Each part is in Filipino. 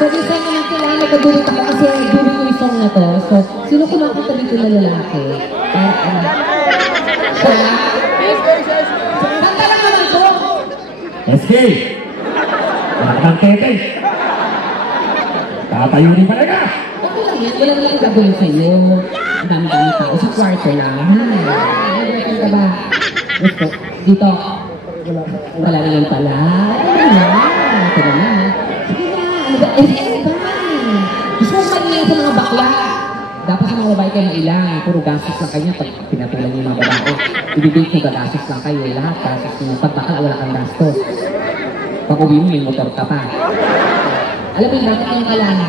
So, this time naman kailangan nagkagulit ako kasi during ko yung song na to. So, sino kumakanta dito na lalaki? Siya? Kanta lang naman to! SK! Nakakang tete! Tatayunin pala ka! Okay lang yan. Wala naman gagawin sa'yo. Ang dami-dami tao. Sa kwarto lang. Nag-record ka ba? Gusto. Dito. Wala naman pala. Ito naman. Sige na. Ano ba? Gusto mo manilang sa mga bakla. Dapat sa mga babae kayo mailang. Puro gastos lang kayo pag pinatulan yung mga babae. Ibibig nyo gagastos lang kayo. Lahat gastos nyo. Pag bakla, wala kang gastos. Pag uwi mo, may motor ka pa. Alam mo yung bakit yung kalang?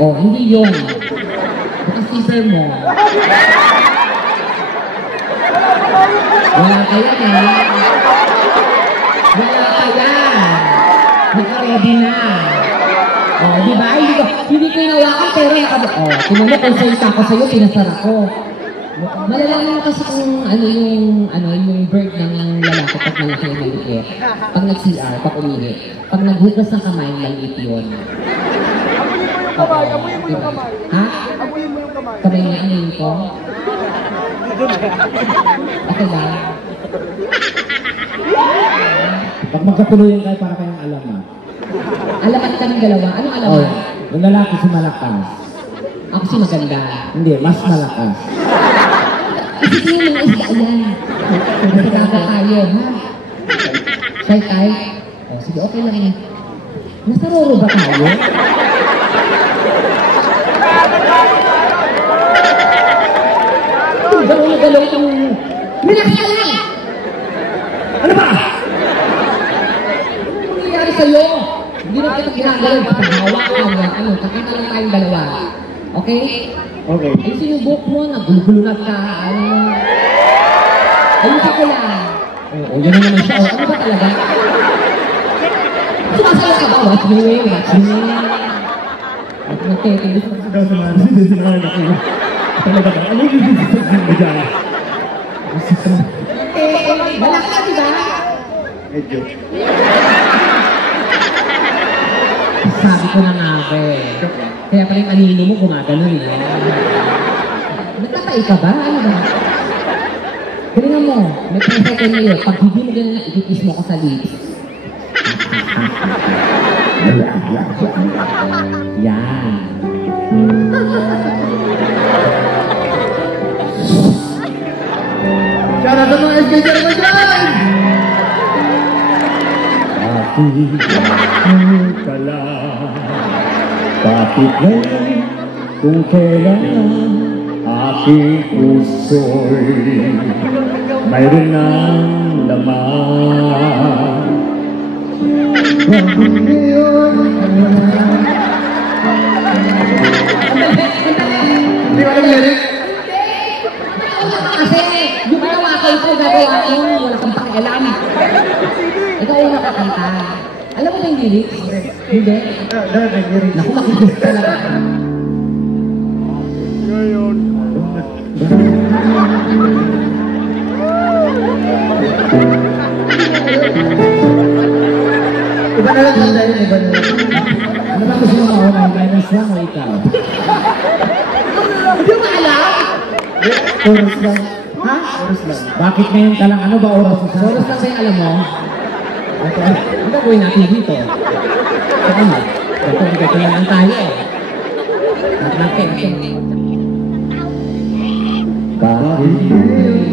Oh, hindi yun. Baka sleeper mo. Wala kaya na. Wala kaya. Naka-ready na. Oh, di ba? Hindi ko inawakan pero tinanong consult ako sa'yo, pinasar ako. Malalaman mo kasi kung ano yung bird ng lalaki pag malaki yung maliit. Pag nag-CR, pag umihi. Pag naghugas ng kamay, maliit yun. Amuyin mo yung kamay. Ha? Amuyin mo yung kamay. Kamay na amuyin ko? Okay ba? Pag magkatuluyan kayo para kayong alam na. Alamat kaming dalawa. Anong alamat? Oh, yung lalaki si malakas. Ako si maganda. Hindi, mas malakas. Isipin mo mga isda yan. Nagkakaga tayo, ha? Shy tayo? Oh, sige, okay lang yan. Nasa roro ba tayo? Galaw itong... Relax ka lang! Ano ba? Ano nangyayari sa'yo? Hindi na kita ginagalaw. Paghawakan yan. Ano, kakita lang tayong dalawa. Okay? Okay. Ayusin yung buhok mo, nagulugulunat ka. Ayusin ko lang. Oo, yun na naman siya. Ano ba talaga? Sumasaya ka ba? Watch me, watch me. At magtetelis mo. Ikaw sa mga sinunod ako. Talaga ba? Ano yung sinunod mo dyan? Wala ka, di ba? Medyo. Sabi ko na nga ako eh. Kaya pala yung anino mo gumagano'n eh. Nagtatay ka ba? Ano ba? Galingan mo. May presete niyo. Pag hindi mo ganyan, ikikiss mo ko sa lips. Yan. Shout out sa mga SK mo dyan! Aking kala, bakit ngayon kung kailan aking puso'y mayroon ng laman. Bakit ngayon Hindi ko alam lyrics. Kasi yung ginawa ko ito, gagawa ko, wala kang pakialam. Ikaw yung nakakanta. Alam mo ba yung lyrics? Hindi? Naku, makikis ka lang. Ngayon. iba na lang tanda yun, iba na lang. Ano ba gusto mo mauna? Minus lang o ikaw? Hindi mo alam? Chorus lang. Ha? Chorus lang. Bakit ngayon ka lang? Ano ba oras mo? Oras lang sa'yo, alam mo? Okay. Ang gagawin natin dito. Saka mo, ito lang tayo eh. Natin. Bakit ngayon?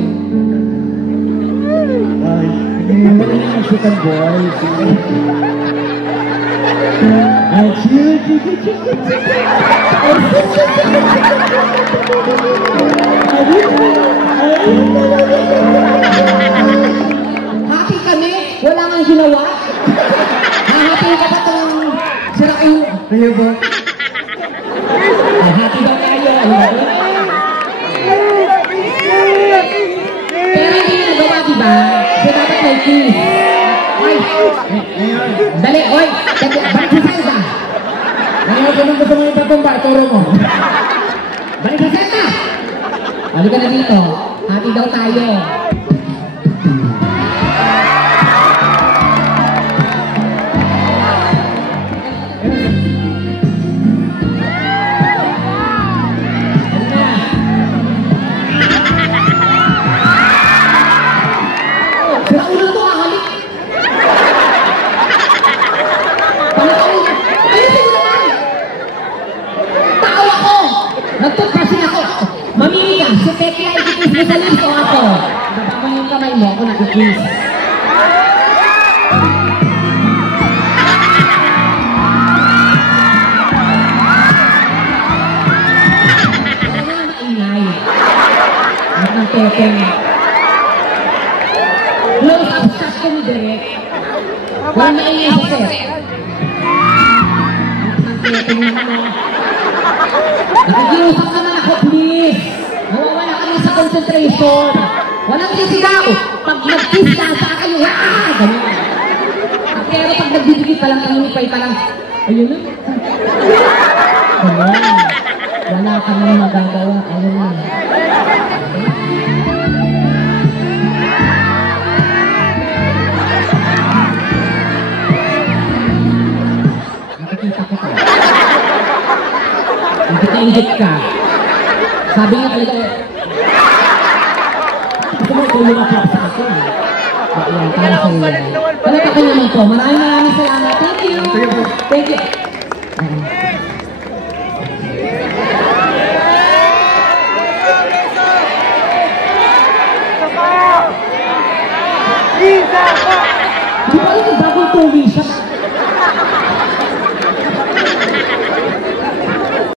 Ay, ano na yung Mexican boys? Ay, happy kami, wala nga ginawa. Happy ka ba itong sira kayo? Ayaw ba? Happy ba tayo? Pero hindi na nagawa, diba? So dapat may kiss. Oy! Dali, oy! Balik sa senda! Ayaw ko nang gusto mo yung patumba, turo mo. Balik sa senda! Balik ka na dito. Happy daw tayo. maingay sa set. Nakikiusap naman ako, please. Nawawala kami sa concentration. Walang sisigaw. Pag nag-kiss na sa akin, ganyan. Pero pag nagbibigay pa lang, nanginipay pa lang, ayun na. Ganyan. Wala kami magagawa. Ayun na. Nakikita ko ka. Ingit ka. Sabi niya talaga, ako mo ito yung ako sa akin. Ayan, para sa iyo. Palatakin naman po. Maraming salamat. Thank you. Thank you.